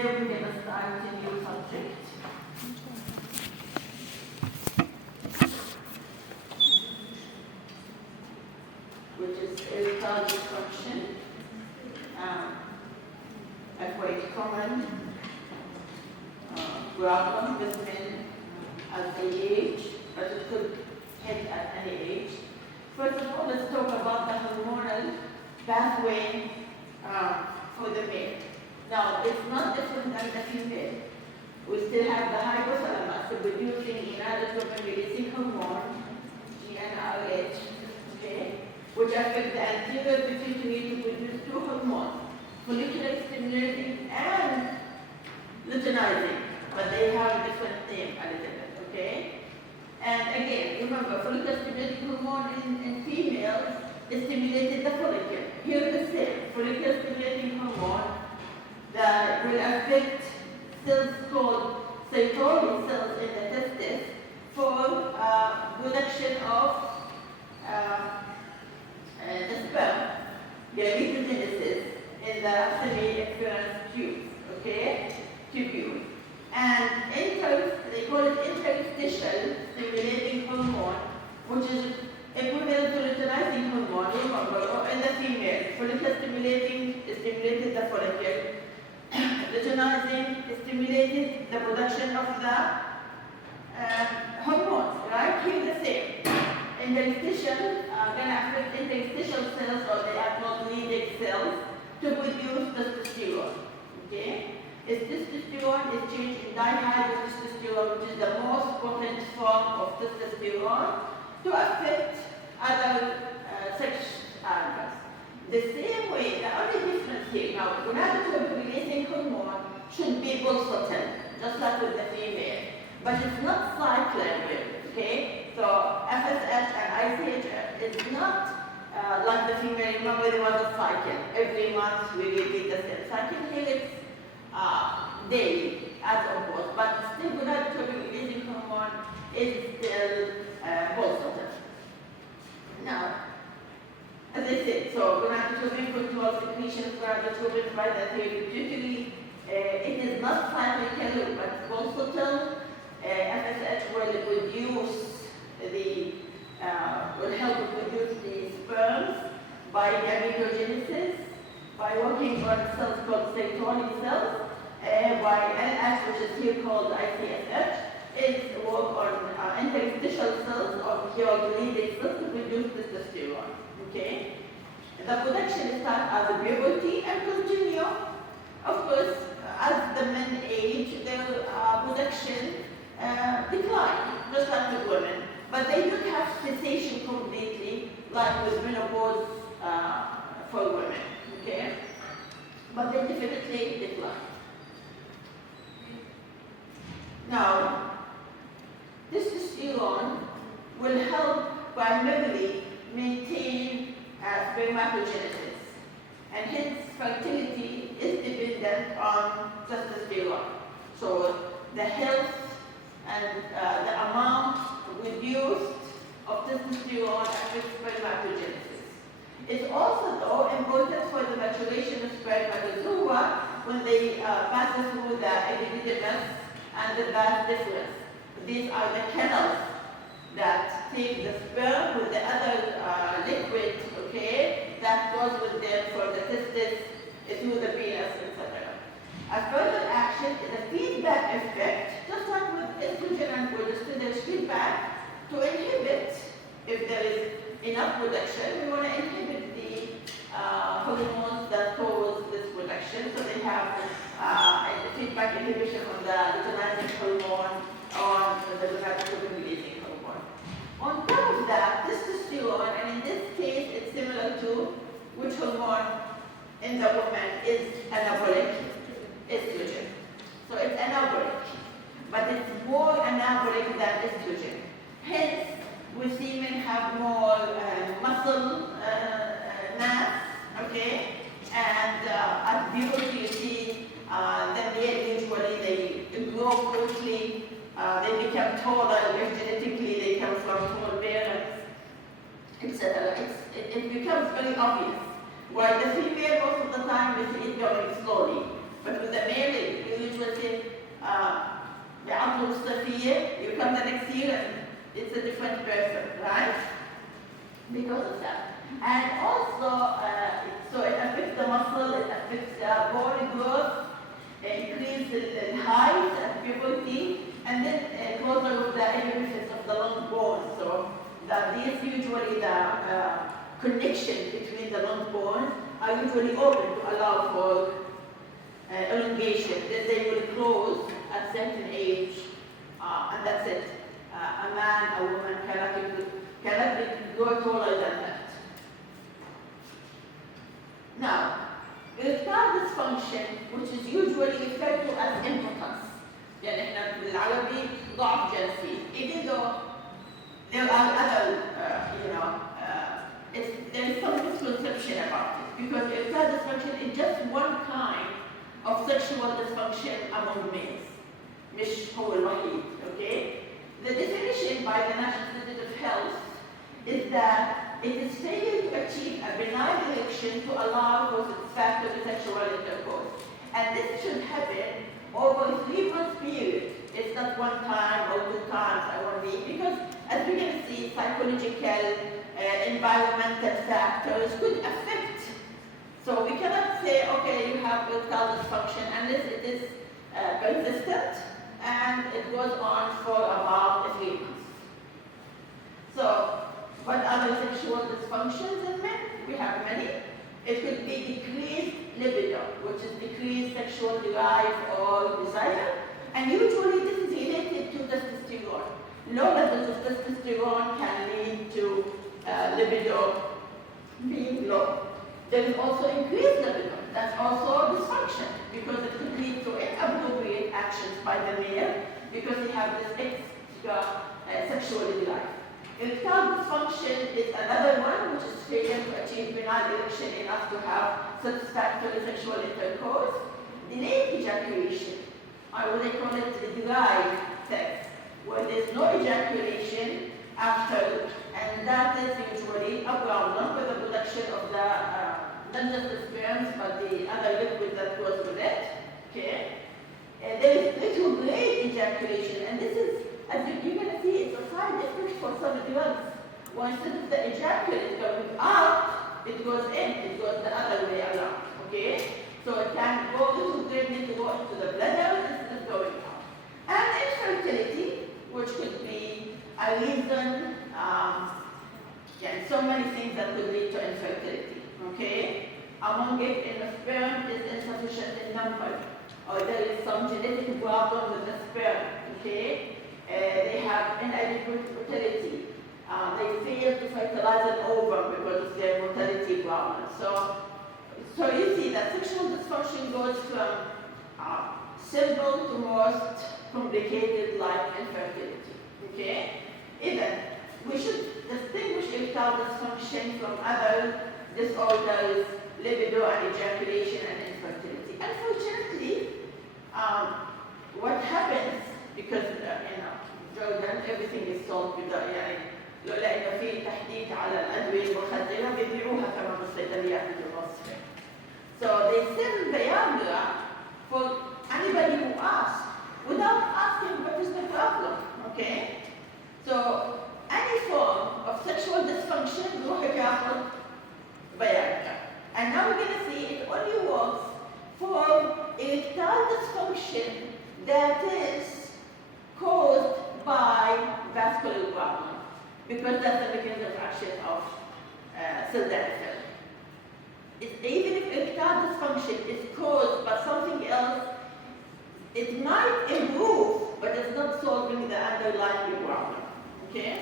Today we're going to start a new subject. Which is irritable dysfunction, a quite common problem with men as they age, but it could hit at any age. First of all, let's talk about the hormonal pathway for the male. Now, it's not different than the female. We still have the hypothalamus producing gonadotropin-releasing hormone, GnRH, okay, which affect the anterior pituitary to produce two hormones, follicular stimulating and luteinizing, but they have a different name a little bit, okay? And again, remember, follicular stimulating hormone in females stimulated the follicle. Here the same, follicular stimulating hormone that will affect cells called Sertoli cells in the testis for production of the sperm, gametogenesis in the semi-efferent tubes, okay, tubule. And they call it interstitial stimulating hormone, which is equivalent to luteinizing hormone, remember, in the female. Follicular stimulated the follicle. Luteinizing stimulated the production of the hormones, right? Here the same. Interstitial can affect interstitial cells, or they are called Leydig cells, to produce testosterone. Okay? Testosterone is changed in dihydrotestosterone, which is the most potent form of testosterone, to affect other sex organs. The same way, the only difference here, now, gonadotropin-releasing hormone should be pulsatile, just like with the female, but it's not cyclic, okay? So FSH and ICH is not like the female. Remember, there was a cycle. Every month we repeat the same cycle. Here it's daily, as opposed, but still gonadotropin-releasing hormone is still pulsatile. Now, as I said, so gonadotropin controls secretion of gonadotropin by the anterior pituitary. It is not cyclical, but pulsatile. FSH will help to produce the sperms by gametogenesis, by working on cells called Sertoli cells, by LH, which is here called ICSH, is work on interstitial cells of your Leydig cells to produce testosterone. Okay? The production starts as a puberty and continue. Of course, as the men age, their production decline, just like with women. But they don't have cessation completely, like with menopause for women. Okay? But they definitely decline. Now, testosterone will help primarily maintain spermatogenesis, and hence fertility is dependent on testosterone. So the health and the amount reduced of testosterone affects spermatogenesis. It's also, though, important for the maturation of spermatozoa when they pass through the epididymis and the vas deferens. These are the canals that take the sperm with the other liquid, okay, that goes with them for the testis through the penis, etc. A further action is a feedback effect, just like with estrogen and progesterone. There's feedback to inhibit, if there is enough production, we want to inhibit the hormones that cause this production. So they have feedback inhibition on the luteinizing hormone, on the gonadotropin-releasing hormone. On top of that, testosterone, and in this case, it's similar to which hormone in the woman is anabolic? Estrogen. So it's anabolic, but it's more anabolic than estrogen. Hence, we see men have more muscle mass, okay? And at puberty, you see that they usually grow quickly, they become taller, genetically they come from tall parents, etc. It becomes very obvious. While the female, most of the time, we see it going slowly. But with the male, you usually say, بعض الصيفية, you come the next year and it's a different person, right? Because of that. And also, so it affects the muscle, it affects bone growth, increase in height and puberty, and then closer with the epiphys of the long bones. So these usually the connection between the long bones are usually open to allow for elongation. Then they will close at certain age, and that's it. A man, a woman cannot go taller than that. Now, erectile dysfunction, which is usually referred to as impotence, يعني احنا بالعربي ضعف جنسي, even though there are other, there is some misconception about it, because erectile dysfunction is just one kind of sexual dysfunction among males. مش هو الوحيد, okay? The definition by the National Institute of Health is that it is failure to achieve a benign erection to allow for satisfactory sexual intercourse. And this should happen over a 3-month period. It's not one time or 2 times or 1 week, because as we can see, psychological, environmental factors could affect. So we cannot say, okay, you have erectile dysfunction unless it is persistent and it goes on for about 3 months. So, what other sexual dysfunctions in men? We have many. It could be decreased libido, which is decreased sexual drive or desire. And usually this is related to testosterone. Low levels of testosterone can lead to libido being low. There is also increased libido. That's also dysfunction, because it could lead to inappropriate actions by the male, because they have this extra sexual drive. Erectile dysfunction is another one, which is failure to achieve benign erection enough to have satisfactory sexual intercourse. Delayed ejaculation, or what they call it the dry sex, where there's no ejaculation after, and that is usually a problem with the production of the, not just the sperms, but the other liquid that goes with it, okay? There is little grade ejaculation, and this is, as you're going to see, it's a side effect for some drugs. Well, instead of the ejaculate going out, it goes in, it goes the other way around, okay? So it can go little grade to go into the bladder instead of going out. And infertility, which could be a reason, and so many things that could lead to infertility, okay? Among it, in the sperm is insufficient in number, or there is some genetic problem with the sperm, okay? They have inadequate fertility. They fail to fertilize an ovum because of their mortality problem. So you see that sexual dysfunction goes from simple to most complicated, like infertility. Okay? Even we should distinguish erectile dysfunction from other disorders, libido and ejaculation and infertility. Unfortunately, what happens, because Jordan, everything is sold يعني لولا انه في تحديد على الادويه المخدره بيبيعوها كمان بالصيدليات بالمصري. So they sell Viagra for anybody who asks without asking what is the problem, okay? So any form of sexual dysfunction بروح ياخذ Viagra. And now we're going to see it only works for erectile dysfunction that is caused by vascular problem, because that's the mechanism of action of sildenafil. Even if erectile dysfunction is caused by something else, it might improve, but it's not solving the underlying problem. Okay?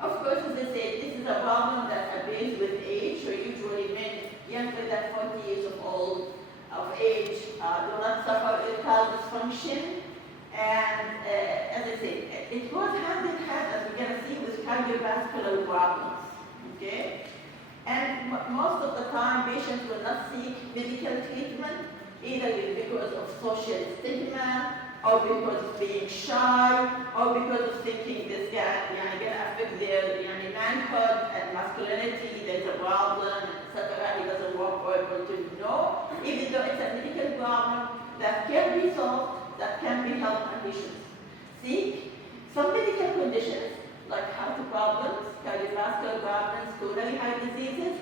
Of course, as I said, this is a problem that appears with age, so usually men younger than 40 years of age do not suffer erectile dysfunction. And as I said, it goes hand in hand, as we're going to see, with cardiovascular problems. Okay? And most of the time, patients will not seek medical treatment, either because of social stigma or because of being shy, or because of thinking this guy going to affect their manhood and masculinity, there's a problem, etc. He doesn't want people to know, even though it's a medical problem that can be solved, that can be helped, and we should seek. Some medical conditions, like heart problems, cardiovascular problems, coronary heart diseases,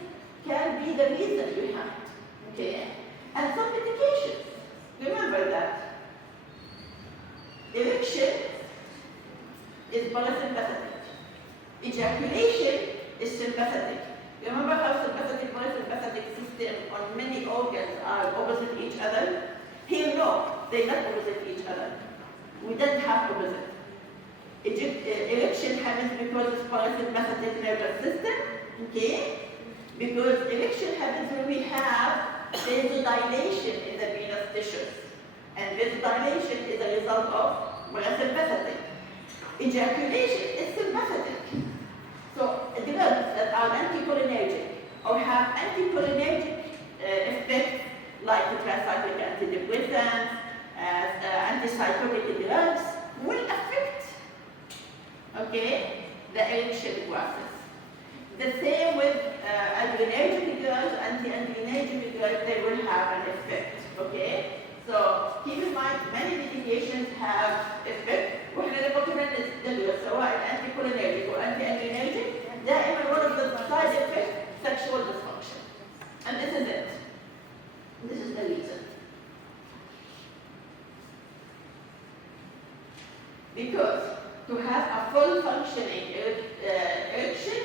can be the reason behind, okay? And some medications, remember that. Erection is parasympathetic. Ejaculation is sympathetic. Remember how sympathetic parasympathetic system on many organs are opposite each other? Here, no, they're not opposite each other. We don't have opposite. Erection happens because of parasympathetic nervous system, okay? Because erection happens when we have vasodilation in the venous tissues. And vasodilation is a result of parasympathetic. Ejaculation is sympathetic. So drugs that are anticholinergic or have anticholinergic effects like tricyclic antidepressants, antipsychotic drugs will affect, okay, the erection process. The same with adrenergic drugs, anti-adrenergic drugs, they will have an effect, okay? So keep in mind, many medications have effect. وإحنا نقولنا ندرس سواء anticholinergic or anti-adrenergic, دائما one of the side effects sexual dysfunction, and this is it. This is the reason. Because to have a full functioning erection,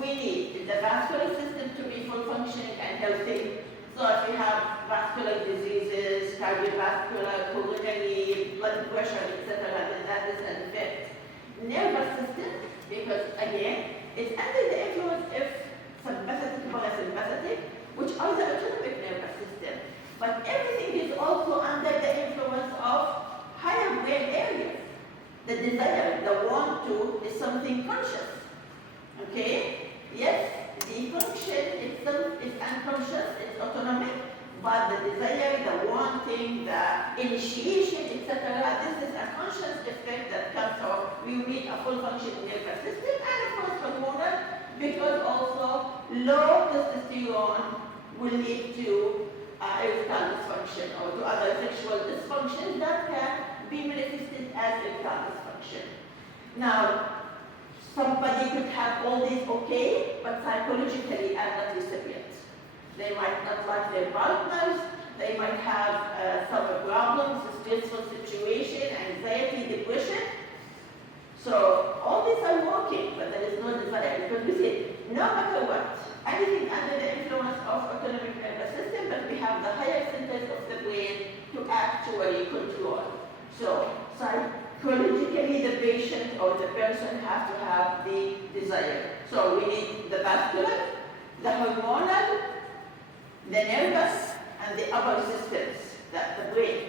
we need the vascular system to be full functioning and healthy. So if you have vascular diseases, cardiovascular, coronary, blood pressure, etc., then that is an effect. Nervous system, because again, it's under the influence of sympathetic, parasympathetic, which are the autonomic nervous system. But everything is also under the influence of higher brain areas. The desire, the want to, is something conscious. Okay? Yes, the function itself is unconscious, it's autonomic, but the desire, the wanting, the initiation, etc., this is a conscious effect that comes out. We need a full functioning nervous system, and of course hormonal, because also low testosterone will lead to erectile dysfunction or to other sexual dysfunctions that can be manifested as erectile dysfunction. Now, somebody could have all these okay, but psychologically are not resilient. They might not like their partners, they might have some problems, stressful situation, anxiety, depression. So all these are working, but there is no desire. Because we say, no matter what, anything under the influence of autonomic nervous system, but we have the higher centers of the brain to actually control. So psychologically, the patient or the person has to have the desire. So we need the vascular, the hormonal, the nervous, and the other systems, the brain.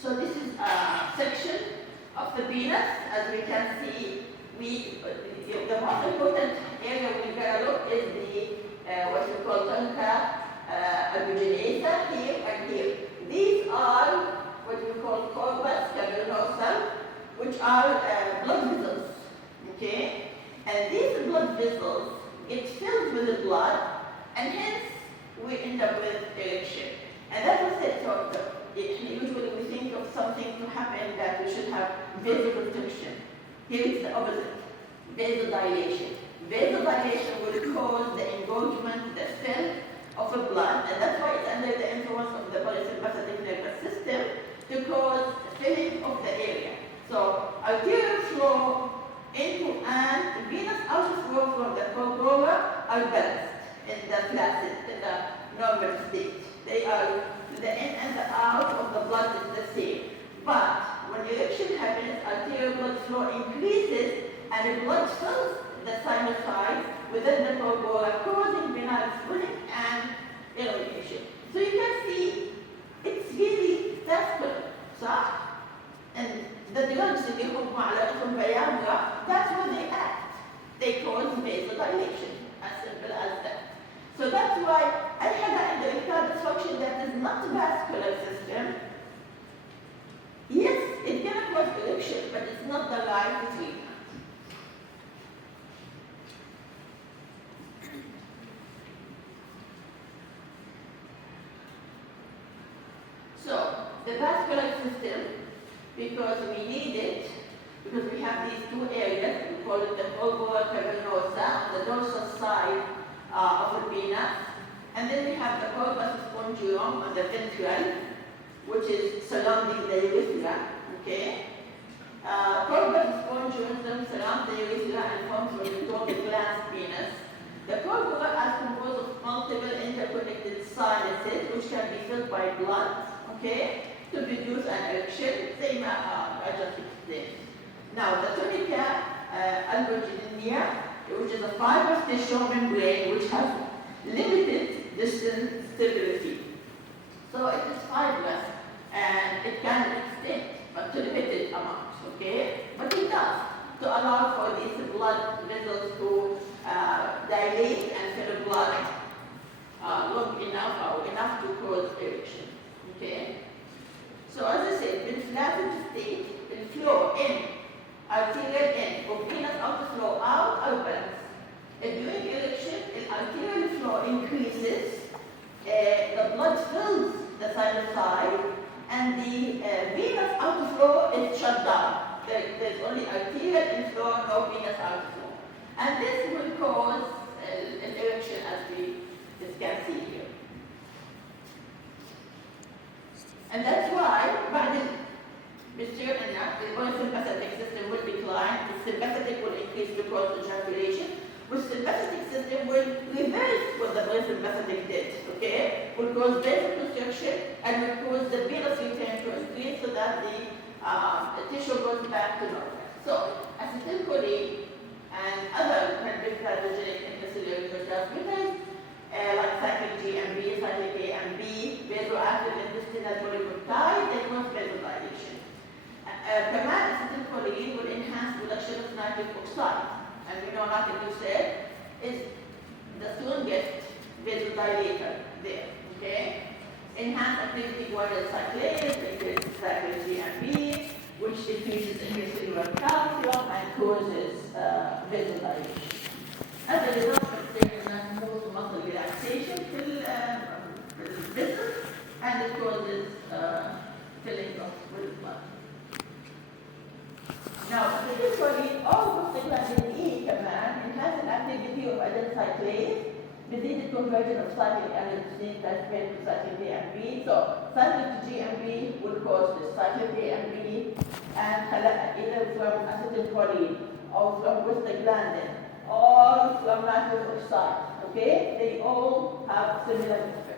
So this is a section of the venus. As we can see, the most important area we're going to look is the what we call tonka albuginata here and here. These are what we call corpus cavernosum, which are blood vessels, okay? And these blood vessels get filled with the blood, and hence we end up with erection. And that was it. So usually we think of something to happen that we should have vasoconstriction. Here it's the opposite, vasodilation. Vasodilation will cause the engorgement, the fill of the blood, and that's why it's under the influence of the parasympathetic nervous system to cause filling of the area. So arterial flow into and venous outflow from the corpora are balanced in the flaccid, in the normal state. They are, the in and the out of the blood is the same. But when erection happens, arterial blood flow increases and the blood fills the sinusoid within the corpora, causing venous swelling and elongation. So you can see it's really vascular, صح? And the drugs اللي هم علاقتهم Viagra, that's what they act. They cause vasodilation, as simple as that. So that's why أي حاجة عند erectile dysfunction that is is not vascular system, yes, it can cause erection, but it's not the right treatment. So, the vascular system, because we need it, because we have these two areas, we call it the corpora cavernosa on the dorsal side of the venous, and then we have the corpus spongium on the ventral, which is surrounding the urethra, okay? Corpus spongium surrounds the urethra and forms what we call the glans venous. The corpora is composed of multiple interconnected sinuses, which can be filled by blood, okay, to produce an erection, same I just explained. Now, the tunica albuginea, which is a fibrous tissue membrane which has limited distance stability. So it is fibrous and it can extend, but to limited amounts, okay? But it does, to allow for these blood vessels to dilate and fill blood long enough or enough to cause erection, okay? So as I said, the flaccid state will flow in, arterial in, or venous outflow out or balance. During erection, the arterial flow increases, the blood fills the sinusoid, and the venous outflow is shut down. There's only arterial inflow, no venous outflow. And this will cause an erection as we can see here. And that's why, by the mixture and the parasympathetic system will decline, the sympathetic will increase because of ejaculation, which sympathetic system will reverse what the parasympathetic did, okay? Will cause vasoconstriction and will cause the venous return to increase so that the tissue goes back to normal. So, acetylcholine and other pathogenic intracellular neurotransmitters like cyclic G and B, cyclic A and B, vasoactive intestinal polypeptide, they cause vasodilation. Command acetylcholine will enhance production of nitric oxide. And we know nitric oxide is the strongest vasodilator there, okay? Enhanced activity guanylyl cyclase, increases cyclic G and B, which decreases intracellular calcium and causes vasodilation. As a result, most muscle relaxation will vessels, and it causes filling of with blood. Now, acetylcholine or prostaglandin E command, it has an activity of adenyl cyclase, mediated conversion of cyclic adenosine phosphate to cyclic A and B. So, cyclic G and B will cause this cyclic A and B, and either from acetylcholine or from prostaglandin or from nitric oxide. Okay, they all have similar effects.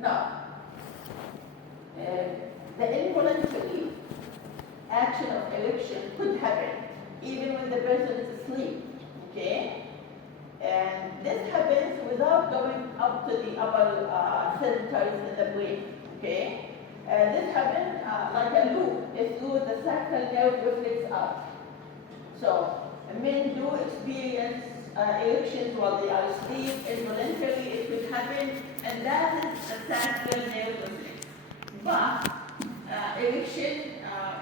Now, the involuntary action of erection could happen even when the person is asleep, okay? And this happens without going up to the upper centers in the brain, okay? This happens like a loop. It's through the sacral nerve reflex out. So, men do experience erections while they are asleep. Involuntarily, it could happen, and that is the sacral nerve reflex. But erection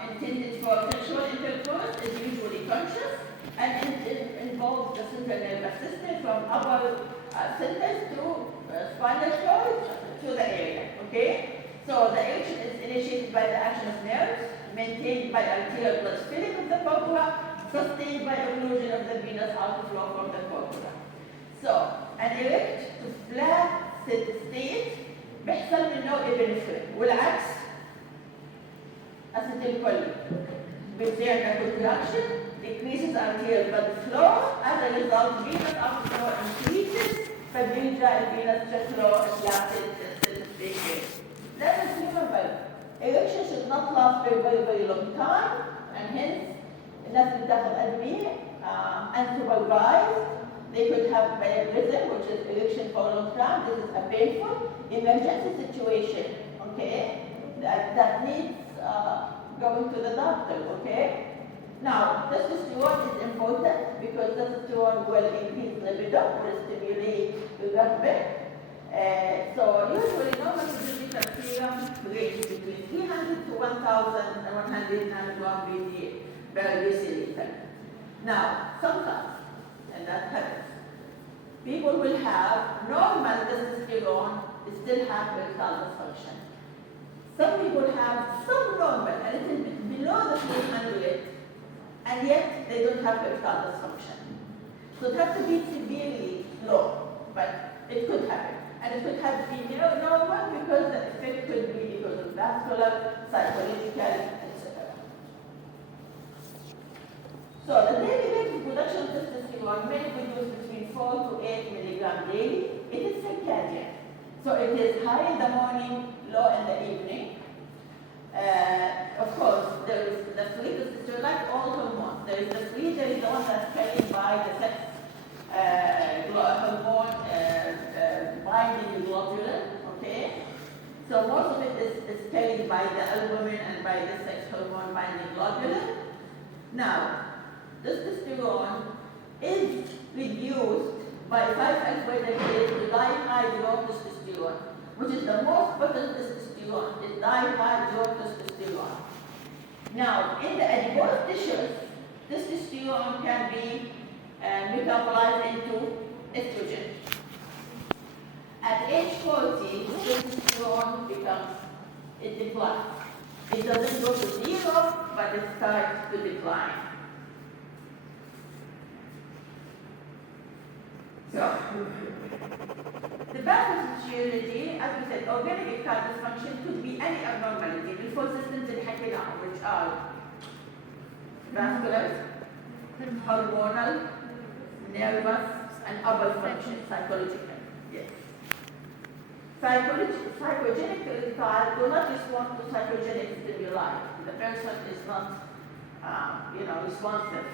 intended for sexual intercourse is usually conscious, and it involves the central nervous system from upper centers to spinal cord to the area, okay? So the erection is initiated by the action of nerves, maintained by arterial blood filling of the corpora, sustained by occlusion of the venous outflow from the corpora. So, an erect to flaccid state بيحصل منه epinephrine والعكس acetylcholine بتصير contraction, decreases arterial blood flow, as a result venous outflow increases, فبيرجع الفينس flow flaccid state. That is human body. Erection should not last for a very, very long time, and hence, الناس اللي بتاخذ أدوية unsupervised, they could have rhythm, which is erection for a long time. This is a painful emergency situation, okay, that needs going to the doctor, okay? Now, testosterone is important because testosterone will increase libido, will stimulate the government. So usually normal physical serum range between 300 to 1,100 nanogram per deciliter. Now, sometimes, and that happens, people will have normal testosterone, still have erectile dysfunction. Some people have some normal, a little bit below the 300, and yet they don't have erectile dysfunction. So it has to be severely low, but it could happen. And it could have to be normal because the effect could be because of vascular, psychological, etc. So the daily rate of production of testosterone may produce between 4 to 8 milligrams daily. It is circadian. So it is high in the morning, low in the evening. Of course, there is the free testosterone, like all hormones. There is the free, there is the one that's carried by the sex hormone binding globulin, okay? So most of it is carried by the albumin and by the sex hormone binding globulin. Now, testosterone is reduced by 5-alpha-hydroxylase to dihydrotestosterone, which is the most potent testosterone, is dihydrotestosterone. Now, in the adipose tissues, testosterone can be metabolized into estrogen. At age 40, testosterone it declines. It doesn't go to zero, but it starts to decline. So, the pathophysiology, as we said, organic erectile dysfunction could be any abnormality. The four systems in Hakina, which are vascular, hormonal, nervous, and other function, psychological. Yes. Psychogenic erectile do not respond to psychogenic stimuli. The person is not, responsive.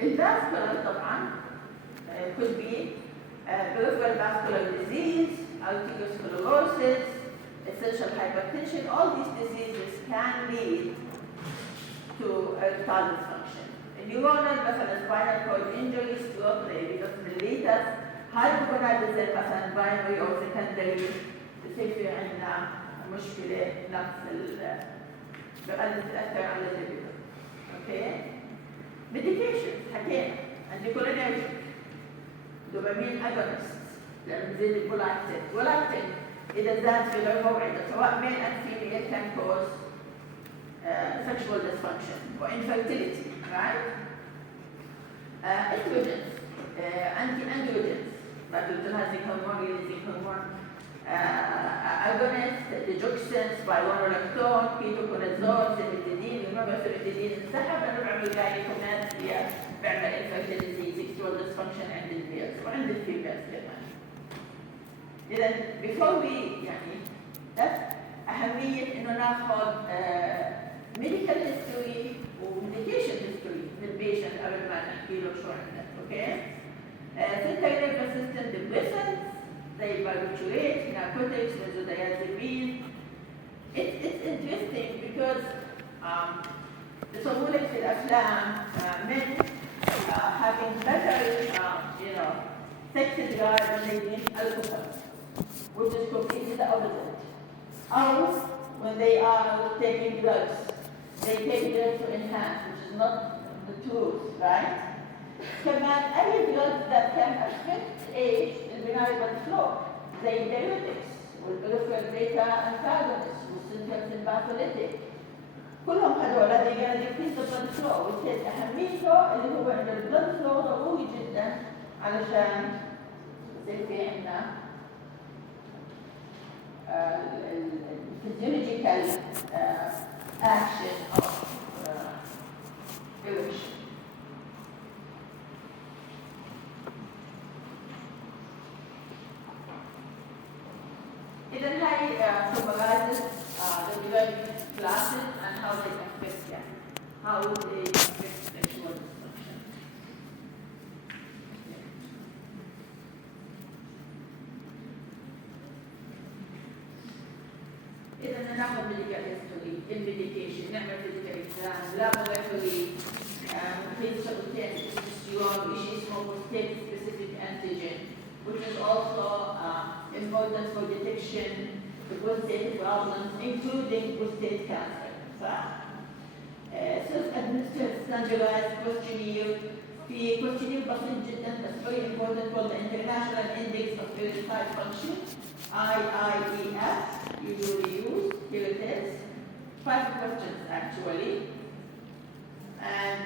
الفاسكولار طبعا could be peripheral vascular disease, arteriosclerosis, essential hypertension. All these diseases can lead to erectile dysfunction. Neuronal مثلا spinal cord injury, stroke, diabetes mellitus, hypogonadism مثلا primary or secondary بصير في عندنا مشكلة نفس بقلل تأثر على الليبيدو. Okay? Medications حكينا anticholinergic دوبامين agonists لأنه بزيد البولاكتين. بولاكتين إذا زاد في غير موعده سواء male and female can cause sexual dysfunction or infertility, right? Estrogens, anti-androgens, bacterial hormone, releasing hormone, agonists, digoxin, spironolactone, ketoconazole, cimetidine. Remember cimetidine انسحب أنا بعمل جاي كمان هي بعمل infertility, sexual dysfunction عند المales وعند الفيميلز كمان. إذا before we that's أهمية إنه ناخذ medical history ومedication history من البيشنت قبل ما نحكي له شو عندك، أوكي؟ Central nervous system depressants زي barbiturates, narcotics, benzodiazepine. It's interesting because تصور لك في الأفلام men having better sex drive when they drink alcohol, which is completely the opposite. Or when they are taking drugs, they take drugs to enhance, which is not the truth, right? كمان أي drugs that can affect age البناء والفلو زي diuretics والperipheral beta antagonists والcentrال sympathetic كلهم هذول they gonna decrease the blood flow which is أهميته اللي هو إن البلد flow ضروري جدا علشان يصير في عندنا physiological action of erection. إذن هاي summarizes the development classes and how they affect them, how they affect sexual dysfunction. إذن ناخذ medical history, الميديكيشن، نعمل physical exam, laboratory, ممكن شغلتين تشتغل بشيء اسمه prostate specific antigen, which is also important for detection of prostate problems, including prostate cancer. Self-administered standardized questionnaire في questionnaire بسيط جدا بس very important for the International Index of Erectile Function, IIEF, usually used. Here it is. 5 questions actually. And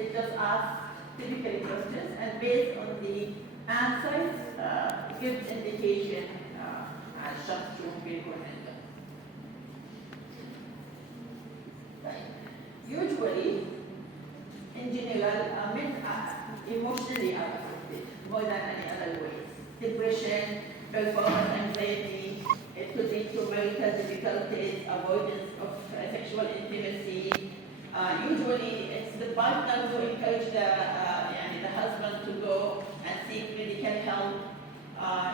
it just asks typical questions, and based on the answers, gives indication على الشخص شو ممكن يكون عنده. Usually, in general, men are emotionally affected more than any other ways. Depression, performance anxiety, it could lead to marital difficulties, avoidance of sexual intimacy. Usually, it's the partner who encourage the husband to go and seek medical help.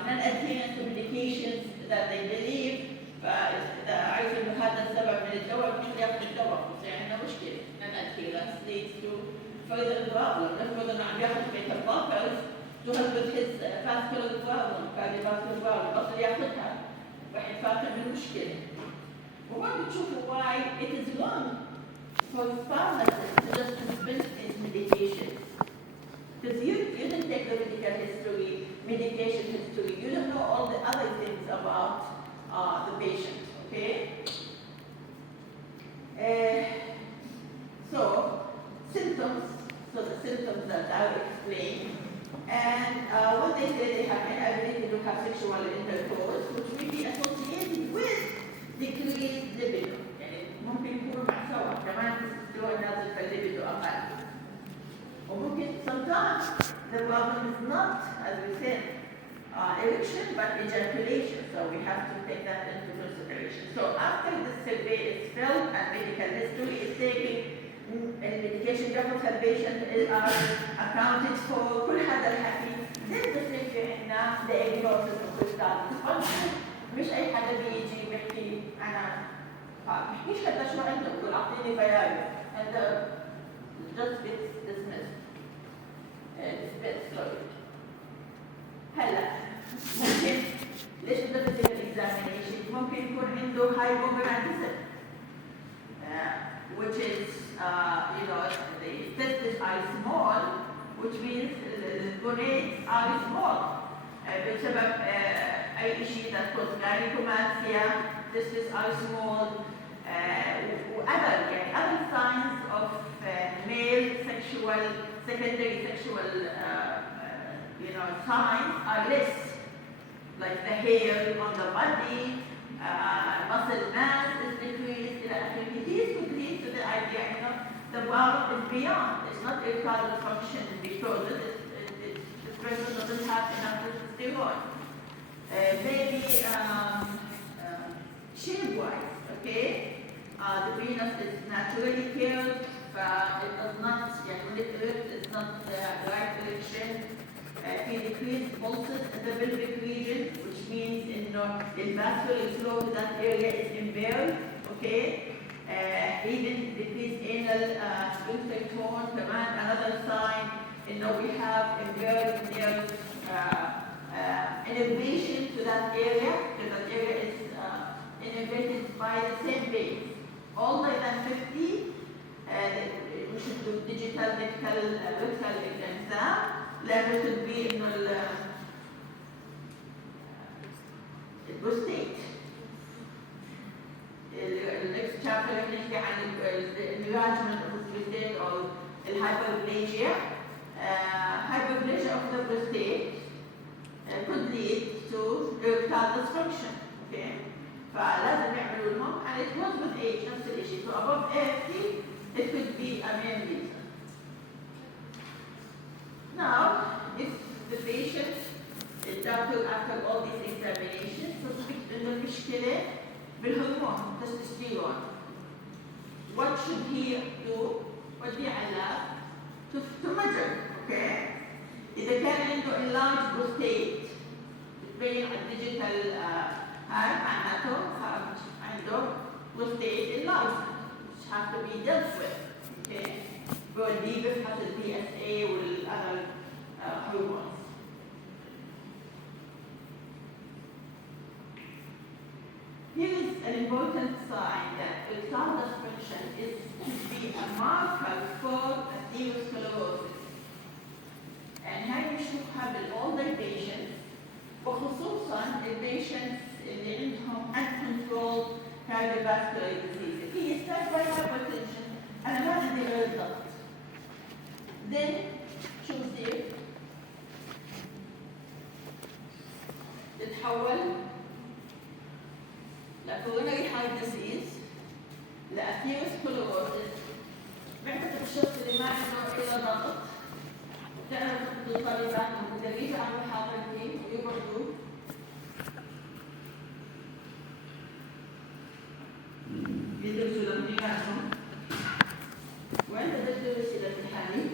Non-adherence to medications that they believe عارف انه هذا السبب من الدواء مش ياخذ الدواء، يعني عندنا مشكله. Non-adherence leads to further problem. نفرض انه عم ياخذ beta blockers to help with his vascular problem, cardiovascular problem، بطل ياخذها راح يتفاقم بالمشكله. وما بتشوفوا why it is wrong for pharmacists to just dispense these medications. Because you didn't take the medical history, medication history, you don't know all the other things about the patient, okay? So the symptoms that I'll explain. And when they say they have inability to have sexual intercourse, which may be associated with decreased libido. يعني ممكن يكونوا مع سوا كمان التستوستيرون نازل فالليبيدو أقل. وممكن sometimes the problem is not, as we said, erection but ejaculation. So we have to take that into consideration. So after the survey is filled and medical history is taken, and medication records of patient are accounted for, كل هذا الحكي. Then the survey عندنا the diagnosis of prostate function. مش أي حدا بيجي بيحكي أنا بحكيش حتى شو عنده، بقول أعطيني بيان and just gets dismissed. هلا ممكن ليش بدنا physical examination؟ ممكن يكون عنده hypogonadism, which is the testes are small, which means the gonads are small. بسبب أي شيء that causes gynecomastia, testes are small, other signs of male sexual, secondary sexual signs are less, like the hair on the body, muscle mass is decreased. These could lead to the idea, the problem is beyond. It's not erectile function because this person doesn't have enough testosterone. Maybe shape-wise, okay? The penis is naturally curved, but it does not, when it erect, it's not the right direction. He decreased pulses in the pelvic region, which means the vascular flow to that area is impaired, okay? Even decreased anal sphincter tone, another sign, we have impaired nerve innervation to that area, because that area is innervated by the same vein. All less than 50, we should do digital rectal exam. Level could be prostate. The next chapter we will look at the enlargement of the prostate or the hyperplasia. Hyperplasia of the prostate could lead to erectile dysfunction. Okay, فلازم يعملوا لهم, and it goes with age, نفس الشيء. So above 80, it could be a main reason. Now, if the patient is after all these examinations, suspect إنه المشكلة بالهرمون testosterone. What should he do? ودي علاج to measure, okay? إذا كان عنده enlarged prostate, تبين على الديجيتال معناته عنده will stay in life, which have to be dealt with. Okay? Going deep has the PSA with other hormones. Here is an important sign that gallbladder dysfunction is to be a marker for atherosclerosis. And هاي بنشوفها بالolder patients وخصوصا البيشنتس اللي عندهم uncontrolled cardiovascular disease. هي start by hypertension أنا ما عندي غير الضغط. Then شو بصير؟ تتحول لcoronary heart disease لatherosclerosis. بيعتقد الشخص اللي ما عنده إلا ضغط تعرف الطالبات المدرسة عم حاضرين ويبردوا يدرسوا لامتحانهم وأنت تدرس الامتحاني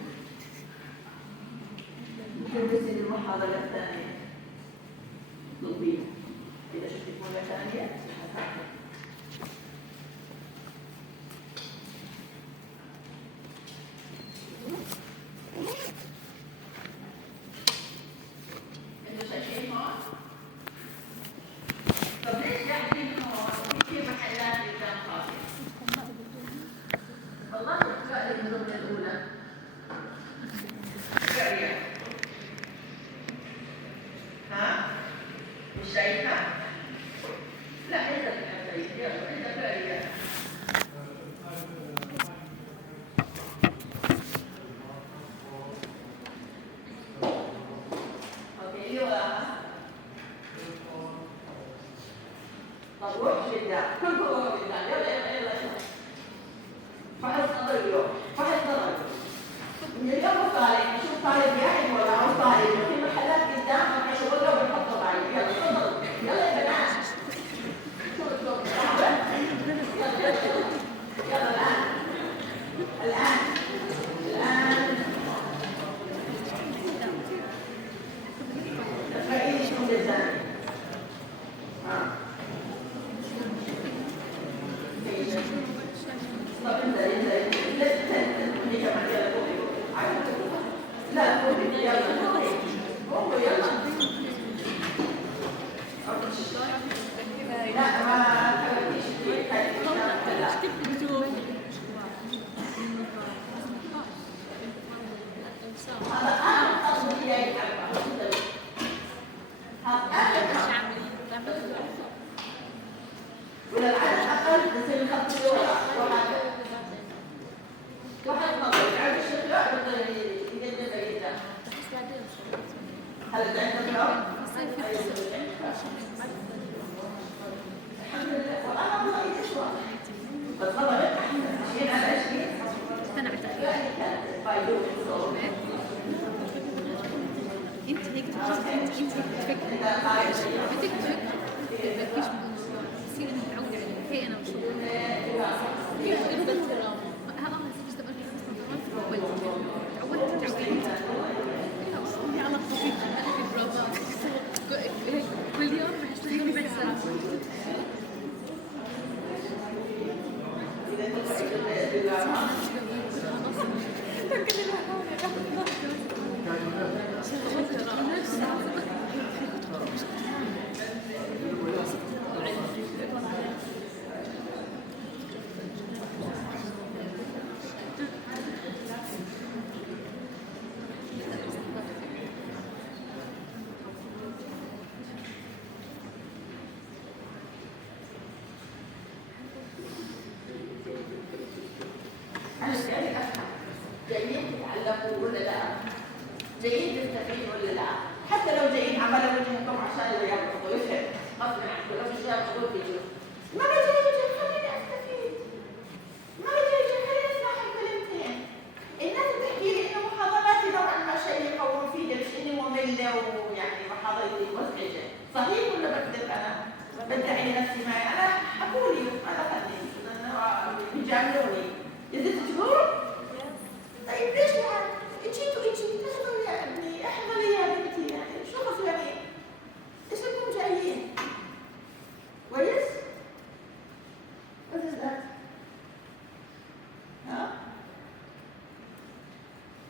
تدرس المحاضرة الثانية طبية إذا شفتك مرة ثانية هتعرف.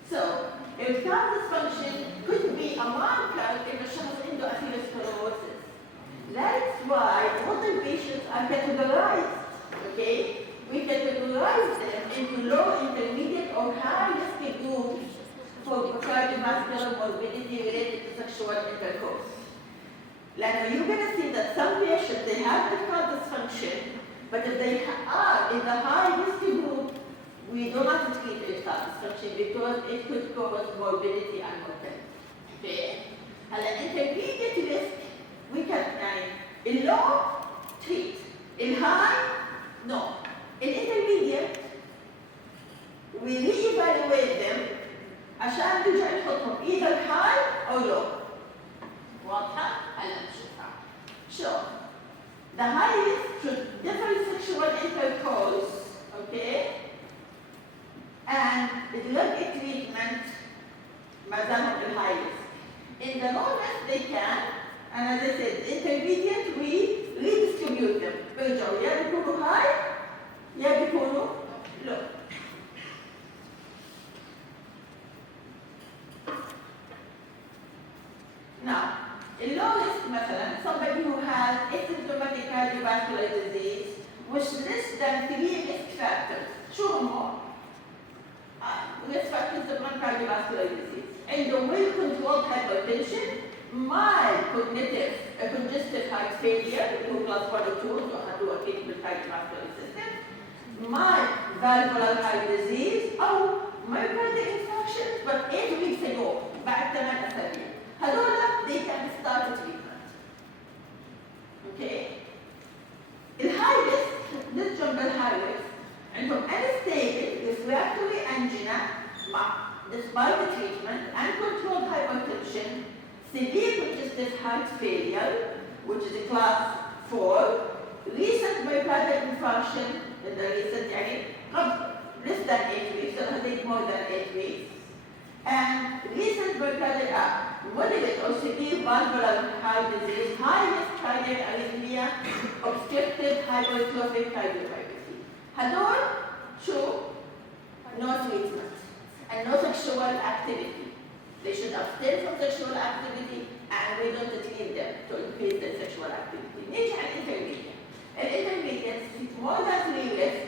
So, erectile dysfunction could be a marker if a شخص عنده atherosclerosis. That's why older patients are categorized, okay? We categorize them into low, intermediate, or high risk groups for cardiovascular morbidity related to sexual intercourse. Like you're going to see that some patients, they have erectile dysfunction, but if they are in the high risk group, we do not treat erectile dysfunction because it could cause morbidity and mortality. Okay? And the intermediate risk, we can, in low, treat. In high, no. In intermediate, we re-evaluate them عشان نرجع نحطهم either high or low. واضحة؟ هلا نشوفها. So, the high risk should different sexual intercourse, okay? And the drug treatment ما زالهم in high risk. In the low risk they can, and as I said, intermediate we redistribute them. برجعوا يا بيكونوا high يا بيكونوا low. Now, in low risk مثلا, somebody who has asymptomatic cardiovascular disease with less than 3 risk factors. شو هم؟ risk factors of cardiovascular disease. عنده well-controlled hypertension, mild cognitive congestive heart failure, اللي هو class 1 or 2, اللي أخذوه أكيد بالcardiovascular system, mild valvular heart disease, أو myocardial infarction, but 8 weeks ago, بعد 8 أسابيع. هذولا they can start treatment. Okay? الهاي risk, نرجع بالهاي risk, عندهم unstable refractory angina despite the treatment, uncontrolled hypertension, severe congestive heart failure, which is a class 4, recent myocardial infarction, in the recent يعني less than 8 weeks, so I think more than 8 weeks, and recent myocardial moderate or severe valvular heart disease, high risk cardiac arrhythmia, obstructive hypertrophic cardiomyopathy. هدول شو؟ No treatment and no sexual activity. They should abstain from sexual activity and we don't treat them to increase their sexual activity. نيجي على intermediate. Intermediate is more than 3 risks,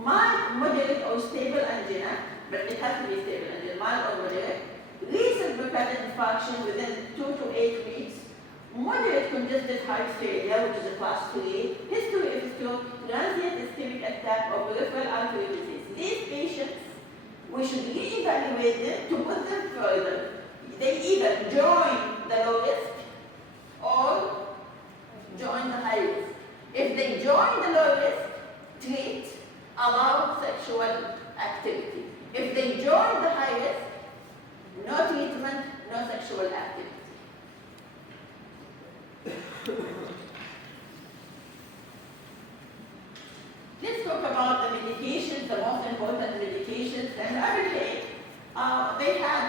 mild, moderate or stable angina, but it has to be stable angina, mild or moderate, recent myocardial infarction within 2 to 8 weeks, moderate congestive heart failure, which is a class 3, history of stroke, transient ischemic attack or peripheral artery disease. These patients, we should re-evaluate them to put them further. They either join the low risk or join the high risk. If they join the low risk, treat, allow sexual activity. If they join the high risk, no treatment, no sexual activity. Let's talk about the medications, the most important medications. And every they had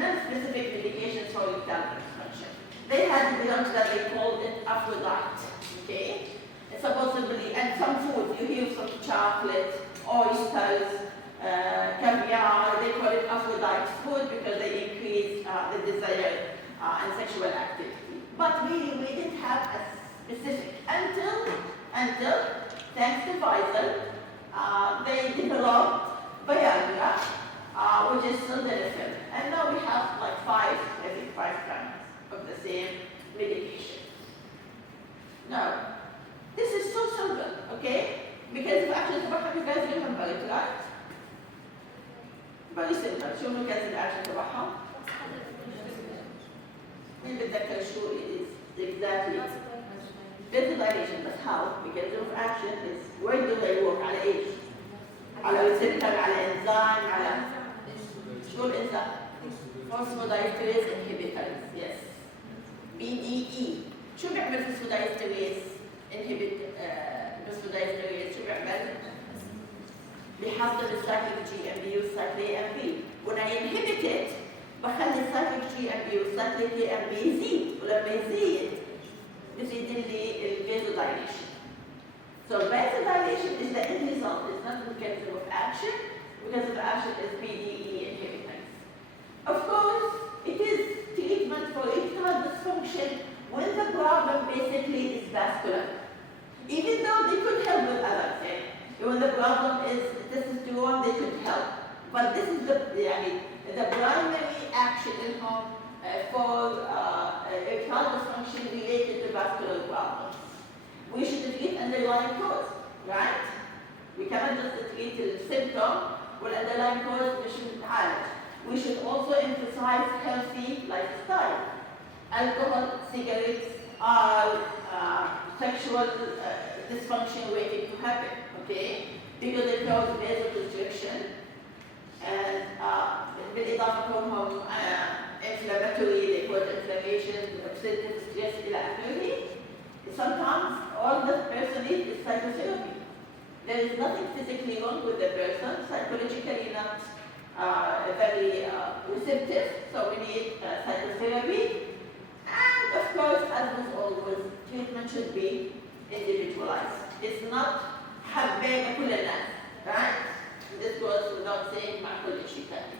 non-specific medications for erectile dysfunction. They had drugs that they called it Aphrodite. Okay, it's supposedly, and some food you hear some chocolate, oysters, caviar. They call it Aphrodite food because they increase the desire and sexual activity. But really, we didn't have a specific until thanks to Pfizer, they developed Viagra, which is sildenafil. And now we have like 5 kinds of the same medication. Now, this is so simple, okay? Because if actually you guys remember it, right? Very simple. شو مكان الأكشن تبعهم؟ مين بتذكر شو it is exactly? Vasodilation, but how? Because of action is where do they work? على ايش؟ على receptor, على enzyme, على شو الانزيم؟ Phosphodiesterase inhibitors, yes. BDE. شو بيعمل phosphodiesterase phosphodiesterase شو بيعمل؟ بيحضر السايكليك جي ام بي والسايكليك ام بي. when I inhibit it بخلي السايكليك جي ام بي والسايكليك ام بي يزيد، ولما يزيد بزيد لي vasodilation. So vasodilation is the end result. It's not the mechanism of action. Because of action is PDE inhibitors. But this is the primary action in home for erectile dysfunction related to vascular problems. We should treat underlying cause, right? We cannot just treat the symptom, or underlying cause we should manage. We should also emphasize healthy lifestyle. Alcohol, cigarettes are sexual dysfunction waiting to happen, okay? Because it causes vasoconstriction and بالإضافة لهم inflammatory, they cause inflammation, oxidative stress إلى آخره. Sometimes all the person needs is psychotherapy. There is nothing physically wrong with the person, psychologically not very receptive, so we need psychotherapy. And of course, as with always, treatment should be individualized. It's not حبينا كل الناس, right? This goes without saying مع كل شيء ثاني.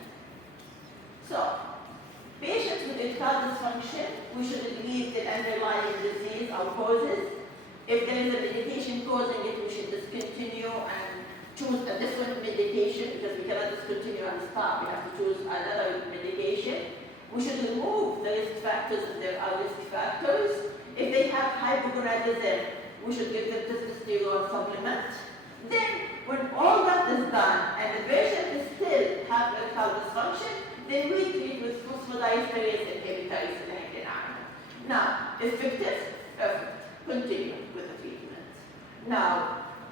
So, patients with erectile dysfunction, we should leave the underlying disease or causes. If there is a medication causing it, we should discontinue and choose a different medication because we cannot discontinue and stop. We have to choose another medication. We should remove the risk factors if there are risk factors. If they have hypogonadism, we should give them testosterone supplement. Then, when all that is done and the patient is still have erectile dysfunction, then we treat with phosphodiesterase inhibitors. Now, effective, continue with the treatment. Now,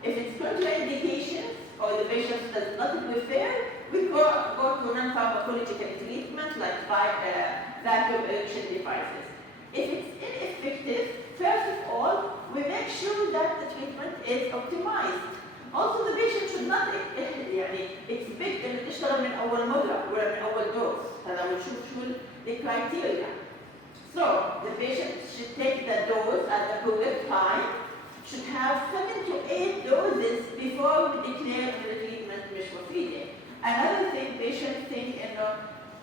if it's contraindications or the patient does not prefer, we go to non-pharmacological treatment like vacuum erection devices. If it's ineffective, first of all, we make sure that the treatment is optimized. Also, the patient should not expect ان تشتغل من اول مره ولا من اول دوز. هذا بنشوف شو the criteria. So, the patient should take the dose at the correct time, should have 7 to 8 doses before we declare the treatment مش مفيدة. Another thing, patients think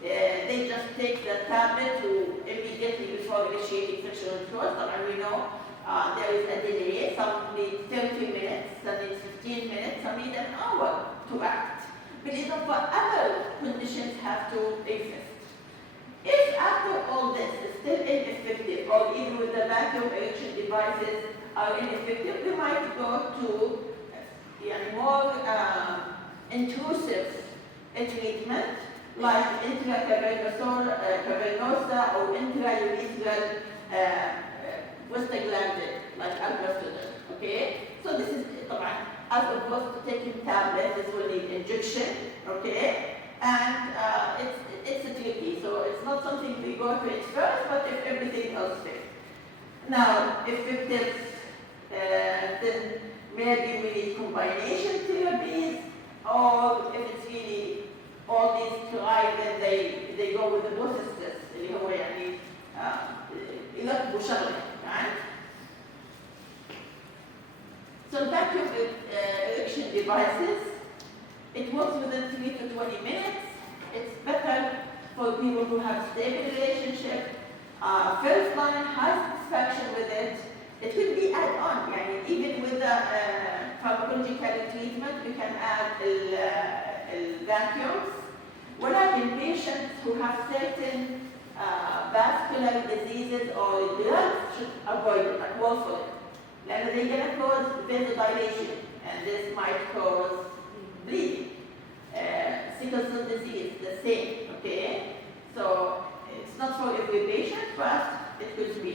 they just take the tablet immediately before initiating sexual intercourse. And we know there is a delay. Some need 30 minutes, some need 15 minutes, some need an hour to act. But even for other conditions have to exist. If after all this is still ineffective, or even with the vacuum erection devices are ineffective, we might go to more intrusive treatment like intracavernosa or intraurethral prostaglandin, like aldosterone. Okay, so this is as opposed to taking tablets, this will need injection. Okay, and it's a tricky, so it's not something we go to it first, but if everything else fails. Now, effective, then maybe we need combination therapies, or if it's really all these try, then they go with the processes, اللي هو يعني يركبوا شغله, right? So vacuum erection devices, it works within 3 to 20 minutes. It's better for people who have stable relationship. First line has satisfaction with it. It will be add-on. Even with the pharmacological treatment, we can add vacuums. Whereas in patients who have certain vascular diseases or drugs should avoid it, like warfarin. They're going to cause vasodilation, and this might cause bleeding. Sickle cell disease, the same, okay? So it's not for every patient, but it could be